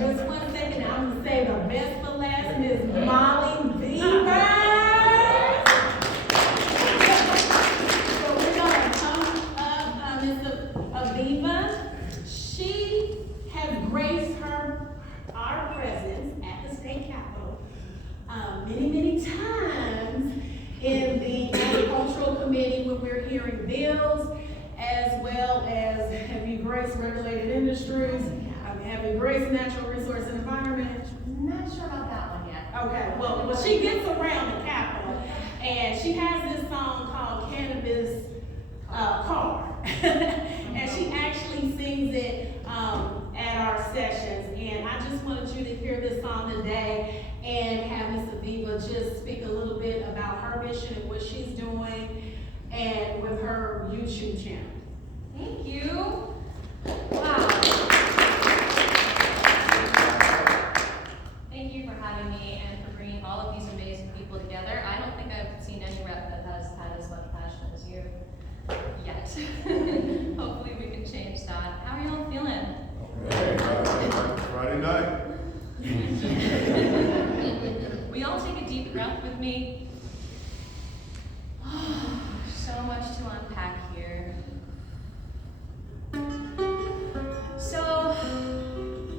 just 1 second, I'm gonna say the best for last, Miss Molly Beaver. So we're gonna come up, Ms. Aviva. She has graced our presence at the state capitol many times in the agricultural committee when we're hearing bills, as well as have you graced regulated industries, have you graced natural resource and environment? Not sure about that one yet. Okay, well she gets around the capitol, and she has this song called Cannabis Car. And she actually sings it at our sessions, and I just wanted you to hear this song today and have Miss Aviva just speak a little bit about her mission and what she's doing and with her YouTube channel. Thank you. Wow. Thank you for having me and for bringing all of these amazing people together. I don't think I've seen any rep that has had as much passion as you yet. Hopefully we can change that. How are you all feeling? Hey, Friday night. We all take a deep breath with me. So much to unpack here. So,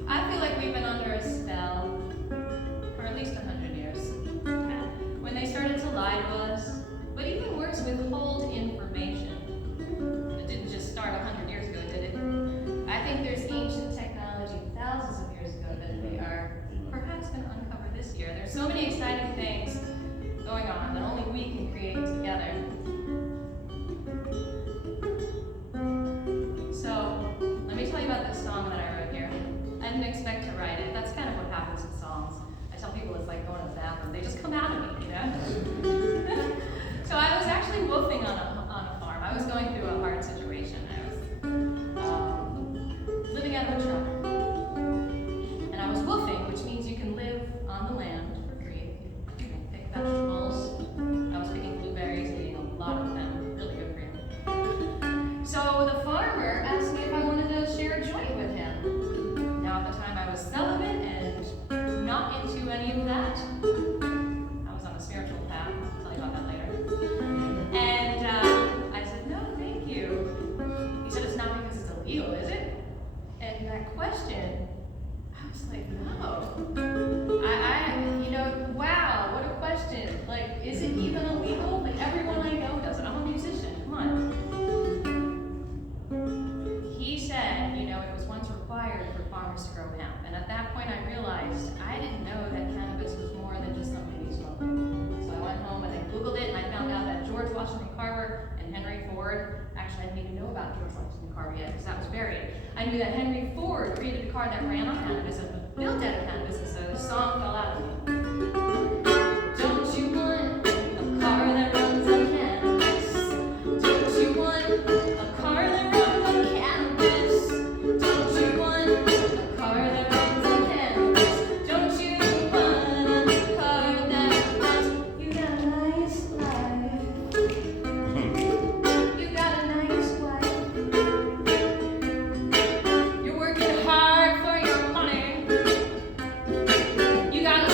I feel like we've been under a spell for at least 100 years. When they started to lie to us, but even worse, withhold information. It didn't just start 100 years ago, did it? I think there's ancient technology thousands of years ago that we are perhaps going to uncover this year. There's so many exciting things going on that only we can create together. So, let me tell you about this song that I wrote here. I didn't expect to write it. That's kind of what happens with songs. I tell people it's like going to the bathroom. They just come out of me, you know? So I was actually woofing on a farm. I was going through a hard situation. I was living out of a truck. And I was woofing, which means you can live on the land for free. You can pick vegetables. I was picking blueberries, eating a lot of them. Really good for you. So the farmer asked me if I wanted to share a joint with him. Now at the time I was celibate and not into any of that. I was on a spiritual path. I'll tell you about that later. And I said, no, thank you. He said, it's not because it's illegal, is it? And that question, I was like, no. I you know, wow, what a question. Like, is it even illegal? Like, everyone I know does it. I'm a musician, come on. He said, you know, it was once required for farmers to grow hemp. And at that point I realized I didn't know that cannabis was more than just something you smoke. So I went home and I Googled it and I found out that George Washington Carver and Henry Ford, actually I didn't even know about George Washington Carver yet because that was buried. I knew that Henry Ford created a car that ran on cannabis and was built out of cannabis, and so the song fell out of me. Don't you want a car that runs on cannabis? Don't you want a car that runs on cannabis? Don't you want a car that runs on cannabis? Don't you want a car that runs? You got a nice life. You got a nice wife. You're working hard for your money. You got a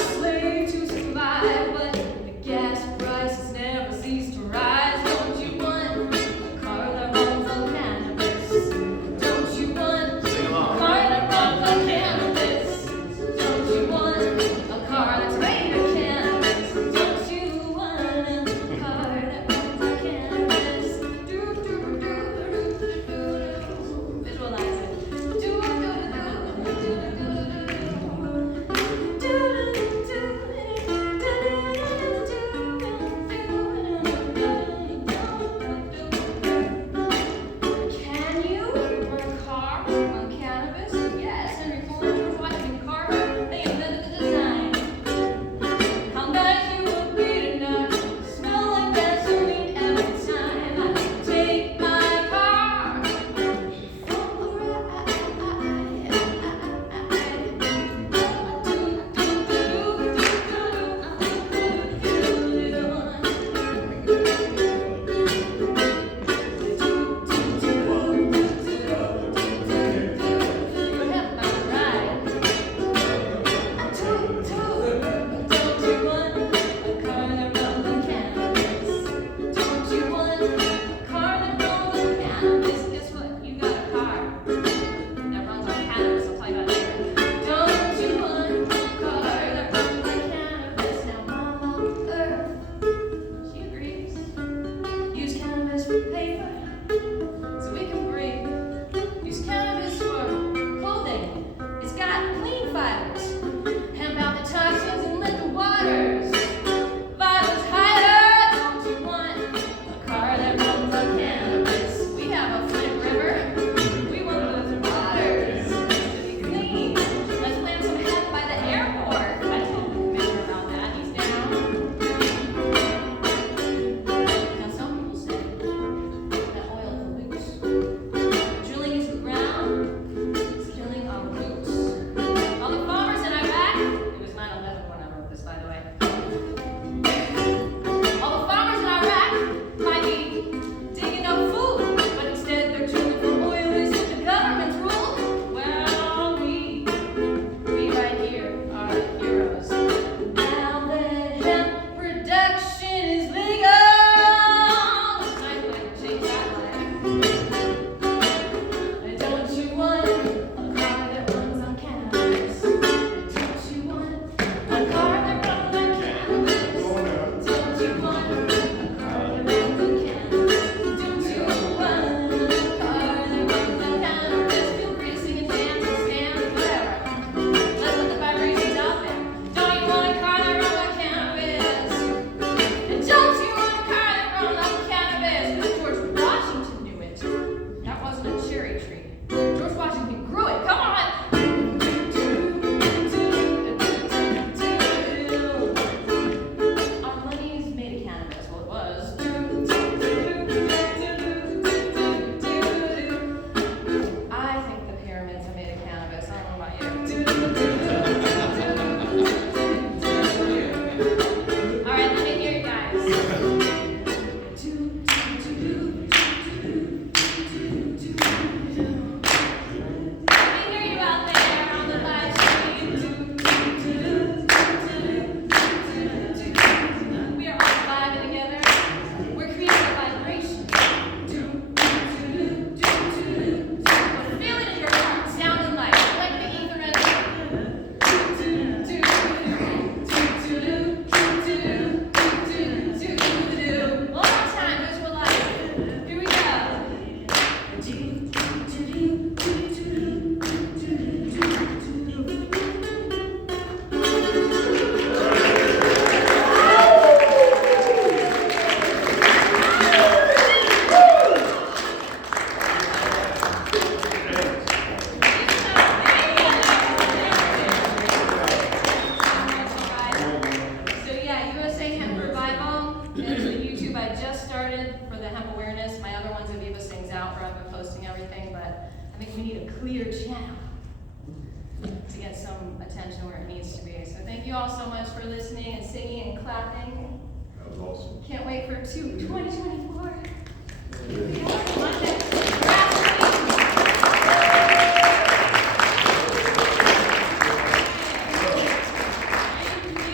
I just started for the hemp awareness. My other ones, Aviva Sings Out, where I've been posting everything, but I think we need a clear channel to get some attention where it needs to be. So thank you all so much for listening and singing and clapping. That was awesome. Can't wait for 2024. Monday.